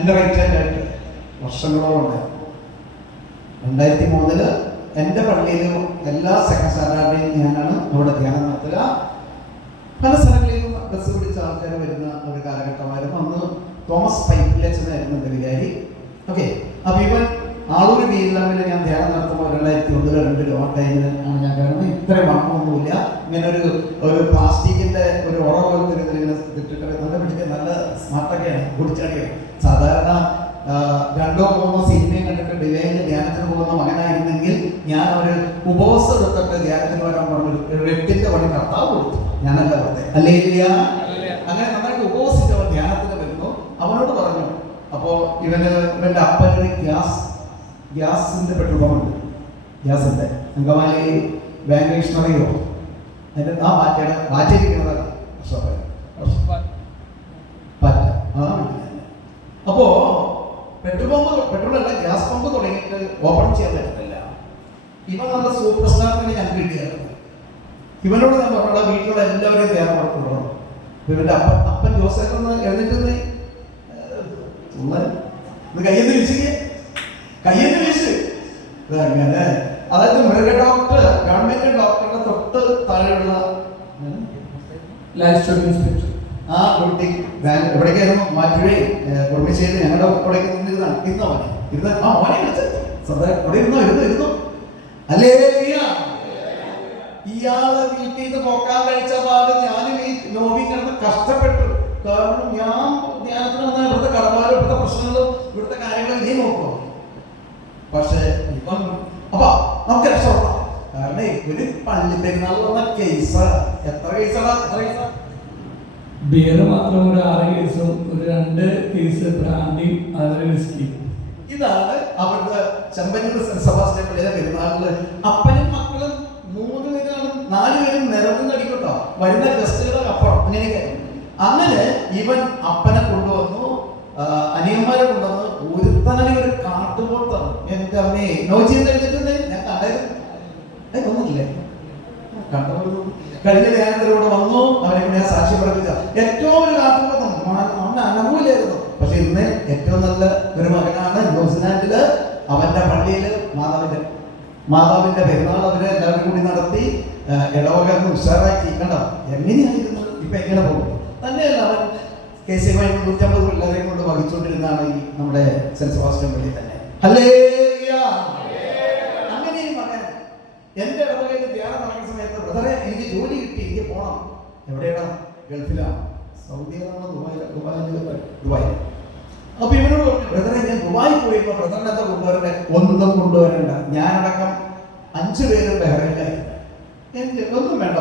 എൻ്റെ റൈറ്റ് ഹാൻഡായിട്ട് വർഷങ്ങളോളം ഉണ്ടായിരുന്നു. 2003 എൻ്റെ പള്ളിയിലും എല്ലാ സെക്കൻഡ് സാറ്റർഡേയും ഞാനാണ് അവിടെ ധ്യാനം നടത്തുക. പല സ്ഥലങ്ങളിലും ബസ് പിടിച്ച ആൾക്കാർ വരുന്ന ഒരു കാലഘട്ടമായിരുന്നു. അന്ന് തോമസ് പൈപ്പിലേച്ചനായിരുന്നു എൻ്റെ വികാരി. ഓക്കെ, അപ്പോൾ ഇവൻ ആളൂർ ബിയിലാമിൽ ഞാൻ ധ്യാനം നടത്തുമ്പോൾ 2001-2 ആ ടൈമിൽ ആണ് ഞാൻ കാണുന്നത്. ഇത്രയും മണമൊന്നുമില്ല. ഇങ്ങനെ ഒരു പ്ലാസ്റ്റിക്കിൻ്റെ ഒരു ഉറ പോലത്തെ ഒരു ഇങ്ങനെ ഇട്ടിട്ട് നല്ല പിടിച്ച് നല്ല സ്മാർട്ടൊക്കെയാണ്, കുടിച്ചടിയാണ്. സാധാരണ 2-3 സിനിമയും കണ്ടിട്ട് ഡിവൈനിൽ ധ്യാനത്തിന് പോകുന്ന മകനായിരുന്നെങ്കിൽ ഞാൻ ഒരു ഉപവാസം എടുത്തിട്ട് ധ്യാനത്തിന് വരാൻ പറഞ്ഞു. ഒരു 8ന്റെ പണി കർത്താവ് കൊടുത്തു, ഞാനല്ല പറഞ്ഞത്. അല്ലേ? അങ്ങനെ നന്നായിട്ട് ഉപവസിച്ച് അവൻ ധ്യാനത്തിന് വരുന്നു. അവനോട് പറഞ്ഞു, അപ്പോൾ ഇവൻ്റെ അപ്പനൊരു ഗ്യാസിൻ്റെ പെട്രോൾ പമ്പുണ്ട്, ഗ്യാസിൻ്റെ അങ്കമാലി ബാങ്കേഷ് അറിയോ? അതിൻ്റെ ആ മാറ്റിയിരിക്കുന്നത് അപ്പോൾ പെട്രോളല്ല ഗ്യാസ് പമ്പ് തുടങ്ങിയിട്ട് ഓപ്പൺ ചെയ്യാൻ പറ്റുന്നില്ല. ഇവൻ നല്ല സൂപ്പർ സ്റ്റാറിനെ ഞാൻ കിട്ടിയായിരുന്നു. ഇവനോട് ഞാൻ പറഞ്ഞ വീട്ടിലുള്ള എല്ലാവരെയും ധ്യാനം നടത്തുന്നു. ഇവൻ്റെ അപ്പൻ ജോസഫ് ഒന്ന് എഴുന്നിട്ട് കയ്യെന്ന് വീശ് അങ്ങനെ. അതായത് മൃഗ ഡോക്ടർ, ഗവൺമെന്റ് ഡോക്ടറുടെ തൊട്ട് താഴെയുള്ള ആ കുട്ടി എവിടേക്കായിരുന്നു മാറ്റുകയെ കുടുംബശ്ശേരി ഞങ്ങളുടെ ഇവിടേക്ക് നിന്നിരുന്നാണ് ഇരുന്ന ആ മോനെ അവിടെ ഇരുന്നു അല്ലേ? ഇയാളെ വീട്ടിൽ നിന്ന് പോക്കാൻ കഴിച്ച പാട് ഞാനും ഈ നോബി കിടന്ന് കഷ്ടപ്പെട്ടു. കാരണം ഞാൻ ധ്യാനത്തിന് വന്നാൽ ഇവിടുത്തെ കടമാരും ഇവിടുത്തെ പ്രശ്നങ്ങളും ഇവിടുത്തെ കാര്യങ്ങളും നീ നോക്കുമോ? പക്ഷെ ഇപ്പം അപ്പൊ നമുക്ക് രക്ഷപ്പെടാം. കാരണം ഒരു പള്ളി പെരുന്നാൾ വന്ന കേസ് എത്ര കേസാ? ബിയർ മാത്രം ഒരു 6 കേസും ഒരു 2 കേസ് ബ്രാൻഡിയും 6 വിസ്കി. ഇതാണ് അവരുടെ ചെമ്പന്നൂർ സെന്റ് സെബാസ്റ്റ്യൻ പള്ളിയിലെ പെരുന്നാളില് അപ്പനും മക്കളും 3 പേരും 4 പേരും നിറഞ്ഞടിക്കട്ടോ വരുന്ന ഗസ്റ്റുകളുടെ അപ്പുറം അങ്ങനെയൊക്കെ. അങ്ങനെ ഇവൻ അപ്പനെ കൊണ്ടുവന്നു, അനിയന്മാരെ കൊണ്ടുവന്നു. ഒരുത്തനെ ഒരു കാട്ടുപോത്താണ്. എന്റെ അമ്മയെ നോച്ചിന്ന് എഴുതിട്ടുണ്ട്. ഞാൻ കണ്ടായിരുന്നു, വന്നിട്ടില്ലേ? കഴിഞ്ഞ ധ്യാനത്തിലൂടെ വന്നു. അവനെ കൊണ്ട് ഞാൻ സാക്ഷ്യം പറയിച്ച ഏറ്റവും ഒരു കാട്ടുപോത്തം അവന് അനുകൂലായിരുന്നു. പക്ഷെ ഇന്ന് ഏറ്റവും നല്ല ഒരു മകനാണ്. ന്യൂസിലാൻഡില് അവന്റെ പള്ളിയില് മാതാവിന്റെ പെരുന്നാൾ അവര് എല്ലാവരും കൂടി നടത്തി ഇടവക ഉഷാറാക്കി. കണ്ടോ എങ്ങനെയായിരുന്നു? ഇപ്പൊ എങ്ങനെ പോകും? തന്നെയല്ല, അവൻ KCY 150 പിള്ളേരെയും കൊണ്ട് വഹിച്ചുകൊണ്ടിരുന്നാണ് ഈ നമ്മുടെ സെന്റ് സെബാസ്റ്റ്യൻ പള്ളി തന്നെ. അങ്ങനെ ഈ മകൻ എന്റെ ഇടവകയിൽ ധ്യാനം നടക്കുന്ന സമയത്ത് ബ്രദറെ എനിക്ക് ജോലി കിട്ടി, എനിക്ക് പോകണം. എവിടെയാണ്? ഗൾഫിലാണ്. സൗദിയിലാണോ ദുബായിൽ. അപ്പൊ ഇവനോട് പറഞ്ഞു, ബ്രദറെ ഞാൻ ദുബായി പോയപ്പോ ബ്രദറിനെ എന്താ കൊണ്ടുവരണ്ടേ? ഒന്നും കൊണ്ടുവരണ്ട, ഞാനടക്കം 5 പേരും ബഹ്റൈനിലായിരുന്നു. എനിക്ക് ഒന്നും വേണ്ട.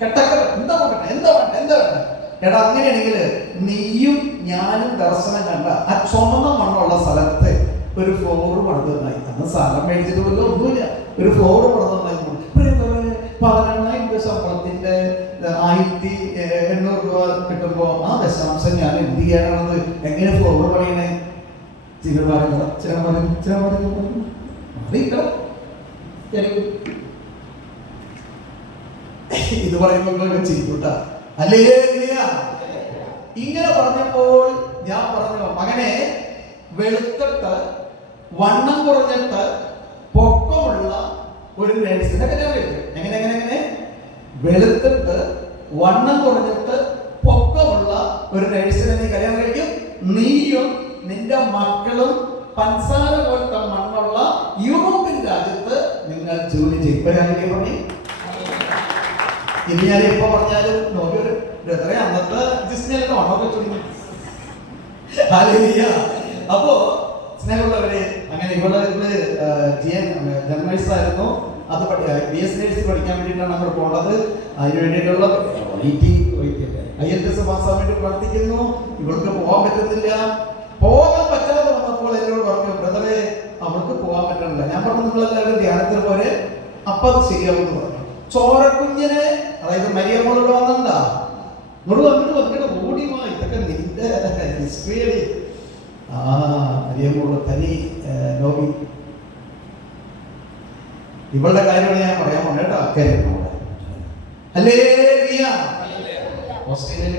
കെട്ടക്കര എന്താ വേണ്ട? എടാ അങ്ങനെയാണെങ്കിൽ നീയും ഞാനും ദർശനം കണ്ട ആ ചുമന്ന മണ്ണുള്ള സ്ഥലത്ത് ഒരു ഫ്ലോർ പണിതന്നായി. അന്ന് സ്ഥലം മേടിച്ചിട്ട് പോലും ഒന്നുമില്ല. ഒരു ഫ്ലോർ പണിതന്നായി. 19,000 ശമ്പളത്തിന്റെ 1,800 രൂപ കിട്ടുമ്പോ ആ ദശാംശം ഞാൻ എന്ത് ചെയ്യാനാണത്? എങ്ങനെ ഫ്ലോർ പണിയണേ? ഇത് പറയുമ്പോൾ ചെയ്യൂട്ടാ അല്ലേ? ഇങ്ങനെ പറഞ്ഞപ്പോൾ ഞാൻ പറഞ്ഞു, മകനെ വെളുത്തിട്ട് വണ്ണം കുറഞ്ഞിട്ട് പൊക്കമുള്ള ഒരു നേഴ്സിനെ കല്യാണം കഴിക്കും. എങ്ങനെ വെളുത്തിട്ട് വണ്ണം കുറഞ്ഞിട്ട് പൊക്കമുള്ള ഒരു നേഴ്സിനെ നീ കല്യാണം കഴിക്കും. നീയും നിന്റെ മക്കളും പൻസാര പോലത്തെ മണ്ണുള്ള യൂറോപ്യൻ രാജ്യത്ത് നിങ്ങൾ ജോലി ചെയ്യും. പറഞ്ഞു ഇനി ഞാൻ എപ്പോ പറഞ്ഞാലും നോക്കിയൊരു ബ്രദറെ അന്നത്തെ ജിസ്നൊക്കെ വണ്ണൊക്കെ ചുരുങ്ങി. അപ്പോ സ്നേഹമുള്ളവരെ, അങ്ങനെ ഇവിടെ ജേർണലിസ്റ്റ് ആയിരുന്നു. അത് BS നേഴ്സിംഗ് പഠിക്കാൻ വേണ്ടിയിട്ടാണ് നമ്മൾ പോകേണ്ടത്. അതിന് വേണ്ടിയിട്ടുള്ള IELTS പാസ്സാൻ വേണ്ടി പ്രവർത്തിക്കുന്നു. ഇവർക്ക് പോകാൻ പറ്റുന്നില്ല. പോകാൻ പറ്റാതെ വന്നപ്പോൾ എന്നോട് പറഞ്ഞു, ബ്രദറെ അവർക്ക് പോകാൻ പറ്റണില്ല. ഞാൻ പറഞ്ഞു, നിങ്ങളെല്ലാവരും ധ്യാനത്തിന് പോലെ അപ്പൊ അത് ശരിയാവുമെന്ന് പറഞ്ഞു. ചോരക്കുഞ്ഞിനെ, അതായത് മരിയമ്മളോട് വന്നണ്ട, വന്നിട്ട് ഓടി വാ, ഇതൊക്കെ നിന്റെ ഹിസ്റ്ററി. മരിയമ്മോട് തനി നോബി. ഇവളുടെ കാര്യമാണ് ഞാൻ പറയാൻ പോണ കേട്ടോ. അക്കാര്യം അല്ലേ? ഓസ്ട്രേലിയയിൽ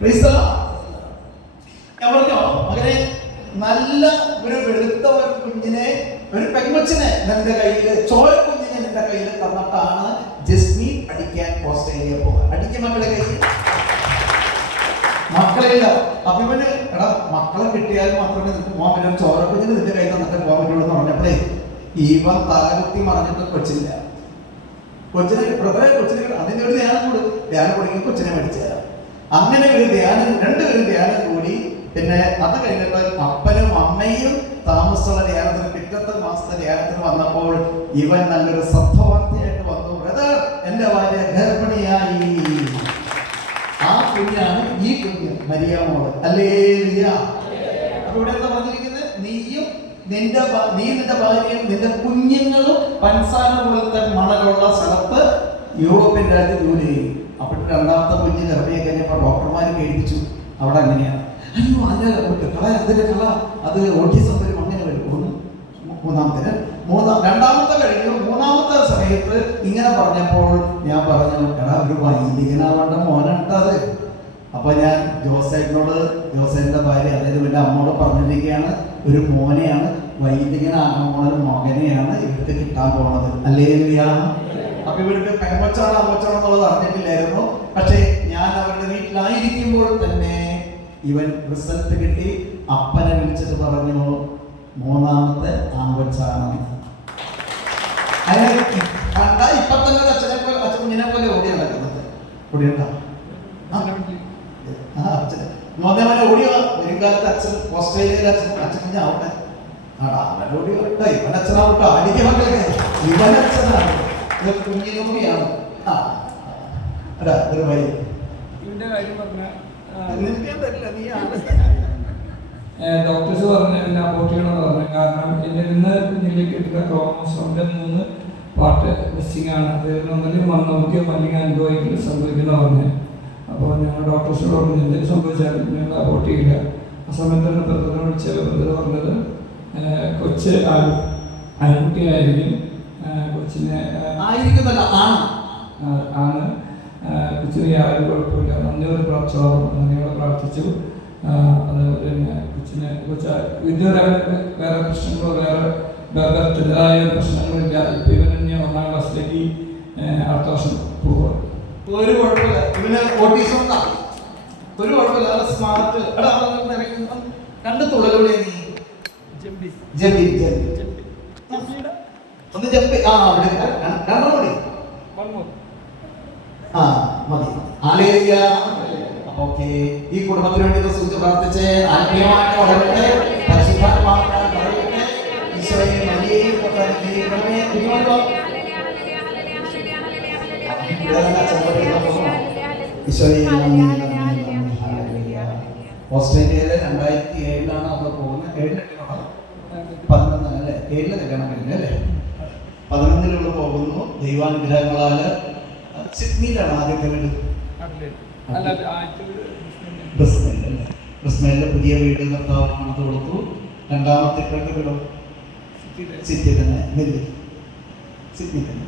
Praise the Lord. ഞാൻ പറഞ്ഞോ മകനെ, നല്ല ഒരു വെളുത്ത ഒരു കുഞ്ഞിനെ, ഒരു പെൺകൊച്ചിനെ നിന്റെ കയ്യില്, ചോര കുഞ്ഞിനെ നിന്റെ കയ്യിൽ തന്നിട്ടാണ് ജസ്മീൻ അടിക്കാൻ ഓസ്ട്രേലിയ പോകുക. അടിക്കും മക്കളെ കയ്യിൽ മക്കളില്ല. അപ്പൊ ഇവന് എടാ മക്കളെ കിട്ടിയാൽ മാത്രമേ നിനക്ക് പോകാൻ പറ്റും, ചോര കുഞ്ഞിന് നിന്റെ കയ്യിൽ തന്നിട്ട് പോകാൻ പറ്റുള്ളൂ എന്ന് പറഞ്ഞപ്പോഴേ ഇവൻ തലകുത്തി മറിഞ്ഞിട്ട് കൊച്ചില്ല. കൊച്ചിനെ അതിന്റെ ഒരു ധ്യാനം കൊടുക്കും, കൊച്ചിനെ മേടിച്ചു തരാം. അങ്ങനെ ഒരു ധ്യാനം, രണ്ടുപേരും ധ്യാനം കൂടി. പിന്നെ അത് കഴിഞ്ഞിട്ട് അപ്പനും അമ്മയും താമസമുള്ള ധ്യാനത്തിന്, പിറ്റത്തെ മാസത്തെ ധ്യാനത്തിന് വന്നപ്പോൾ ഇവൻ നല്ലൊരു സത്വാർത്ഥിയായിട്ട് വന്നു. ബ്രദർ, എന്റെ ഭാര്യ ഗർഭിണിയായി. ആ കുഞ്ഞാണ് ഈ കുഞ്ഞ്, മരിയാമോള്. ഹല്ലേലൂയ. അപ്പൊ ഇവിടെ എന്താ പറഞ്ഞിരിക്കുന്നത്? നീ നിന്റെ ഭാര്യയും നിന്റെ കുഞ്ഞുങ്ങളും പൻസാര പോലത്തെ മണലുള്ള സ്ഥലത്ത് യൂറോപ്യൻ രാജ്യത്ത് ജോലി ചെയ്യും. അപ്പോൾ രണ്ടാമത്തെ കുഞ്ഞ് ഗർഭിണിയെ കഴിഞ്ഞപ്പോൾ ഡോക്ടർമാർ കേൾപ്പിച്ചു അവിടെ അങ്ങനെയാണ്. അയ്യോ അതിന്റെ കള അത് ഓട്ടിസം വരും, അങ്ങനെ വരും. രണ്ടാമത്തെ കഴിഞ്ഞു. മൂന്നാമത്തെ സമയത്ത് ഇങ്ങനെ പറഞ്ഞപ്പോൾ ഞാൻ പറഞ്ഞു, എടാ ഒരു വൈദികനാവേണ്ട മോനാട്ടത്. അപ്പൊ ഞാൻ ജോസേന്റെ ഭാര്യ, അതായത് എന്റെ അമ്മോട് പറഞ്ഞിരിക്കുകയാണ്, ഒരു മോനെയാണ്, വൈദികനാകാൻ പോണത് മകനെയാണ് ഇവർക്ക് കിട്ടാൻ പോണത്. ഹല്ലേലൂയ. അപ്പൊ ഇവർക്ക് പെൺകൊച്ചാണോ അമ്മച്ചാണോ എന്നുള്ളത് അറിഞ്ഞിട്ടില്ലായിരുന്നു. പക്ഷേ ഞാൻ അവരുടെ വീട്ടിലായിരിക്കുമ്പോൾ തന്നെ ഇവൻ റിസൾട്ട് കിട്ടി. അപ്പനെ വിളിച്ചിട്ട് പറഞ്ഞു, മൂന്നാമത്തെ ആൺകൊച്ചാണെന്ന്. അതിനെ കണ്ട ഇപ്പൊ തന്നെ അച്ഛൻ കുഞ്ഞിനെ പോലെ ഓടി നടക്കുന്നത്. ഓടിയുണ്ടോ? മോനെ ഓടിയ ഒരു കാലത്ത് അച്ഛൻ ഓസ്ട്രേലിയയിലെ അച്ഛൻ കുഞ്ഞാവട്ടെ, അവൻ ഓടി വരട്ടെ, ഇവൻ അച്ഛനാവട്ടെ. അടിക്ക് മക്കളെ, ഇവൻ അച്ഛനാണ്, കുഞ്ഞിനും കൂടിയാണ്. ഒരു വഴി ഡോക്ടേഴ്സ് പറഞ്ഞ എന്നെ അബോർട്ട് ചെയ്യണമെന്ന് പറഞ്ഞു. കാരണം എൻ്റെ ഇന്ന് കുഞ്ഞിലേക്ക് കിട്ടുന്ന ക്രോമോസോമിൻ്റെ 3 പാർട്ട് മിസ്സിംഗ് ആണ്. അത് ഒന്നെങ്കിൽ നമുക്ക് അല്ലെങ്കിൽ അനുഭവിക്കൽ സംഭവിക്കുന്ന പറഞ്ഞു. അപ്പോൾ ഞങ്ങൾ ഡോക്ടേഴ്സിനോട് പറഞ്ഞു, എന്തെങ്കിലും സംഭവിച്ചാലും ഞങ്ങൾ അബോർട്ട് ചെയ്യില്ല. ആ സമയത്ത് തന്നെ ബ്രദറിനെ വിളിച്ച ബ്രദർ പറഞ്ഞത്, കൊച്ച് ആൺകുട്ടിയായിരിക്കും, കൊച്ചിനെ ആണ്, കൊച്ചിന് യാതൊരു കുഴപ്പമില്ല, നന്ദിയോടെ പ്രാർത്ഥിച്ചു. അത് പിന്നെ ഇതുവരെ വേറെ പ്രശ്നങ്ങളോ വേറെ ബർത്തിൻ്റെതായ പ്രശ്നങ്ങളില്ല. ഇപ്പം ഇവൻ തന്നെ 1ാം ക്ലാസ്സിലേക്ക് അടുത്ത വർഷം പോകുക. ഒരു കുഴപ്പമില്ല, ഇവന് ഓട്ടിസം ഒരു കുഴപ്പമില്ല, സ്മാർട്ട്. രണ്ട് തുള്ളലൂടെ നീ ഒന്ന് ജമ്പി. രണ്ടോടി മതി. ഹല്ലേലൂയ. ഓക്കേ, ഈ കുടുംബത്തിന് വേണ്ടി സൂചിച്ച് പ്രാർത്ഥിച്ച് ആത്മീയമായിട്ട് വളരട്ടെ, പരിശുദ്ധാത്മാവാൽ വളരട്ടെ. ഈശോയെ മരിയയും ഓസ്ട്രേലിയയിലെ 2007 അവിടെ പോകുന്നത്. 11 അല്ലേ, 7 കല്യാണം കഴിഞ്ഞു അല്ലേ, 11 പോകുന്നു. ദൈവാനുഗ്രഹങ്ങളാല് സിഡ്നിയിലാണ് ആദ്യത്തെ വീട്. ബ്രിസ്ബനിലെ പുതിയ വീട് കർത്താവ് പണിത് കൊടുത്തു. രണ്ടാമത്തെ വീടോ സിഡ്നി തന്നെ, സിഡ്നി തന്നെ.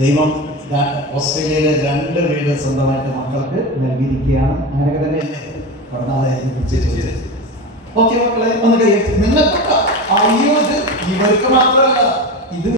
ദൈവം ഓസ്ട്രേലിയയിലെ 2 വീട് സ്വന്തമായിട്ട് മക്കൾക്ക് നൽകിയിരിക്കുകയാണ്. അങ്ങനെയൊക്കെ തന്നെ ഓക്കെ മക്കളെ, ഒന്ന് കൈ നിങ്ങൾക്ക്. അയ്യോ, ഇത് ഇവർക്ക് മാത്രമല്ല, ഇത്